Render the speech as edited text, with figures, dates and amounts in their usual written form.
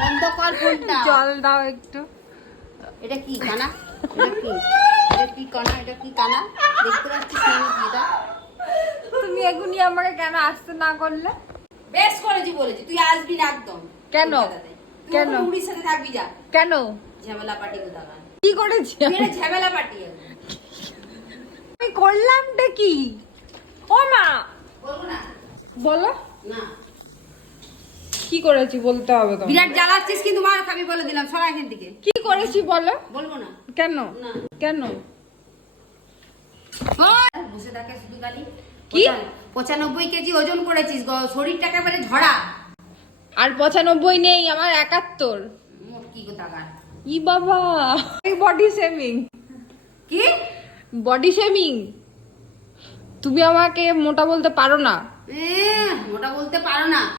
বন্ধ কর ফোনটা। জল দাও একটু। এটা কি কানা? এটা কি? এটা কি কানা? এটা কি কানা? দেখতে পাচ্ছিস না কি এটা? তুমি এখনই আমাকে কেন আসতে না করলে? বেশ করেছি বলেছি, তুই আসবি না একদম। কেন? কেন? তুই উড়ির সাথে থাকবি যা। কেন? ঝামেলা পার্টি কোথাকার। কি করেছি তুই আমি? এটা ঝামেলা পার্টি। আমি করলামটা কি? ও মা, বলবো না? বলো না। কি করেছি বলতে হবে তো। বিরাট জ্বালাচ্ছিস কিন্তু মার খাবি বলে দিলাম, সরা এখান থেকে। কি করেছি বলো। বলবো না। কেন? না। কেন? বসে থাকে শুধু খালি। কি? 95 কেজি ওজন করেছিস, শরীরটা একেবারে ঝরা। আর 95 নেই, আমার 71। মোট কি কোথাকার। ই বাবা, বডি শেমিং। কি? Body shaming. তুমি আমাকে মোটা বলতে পারো না। মোটা বলতে পারো না।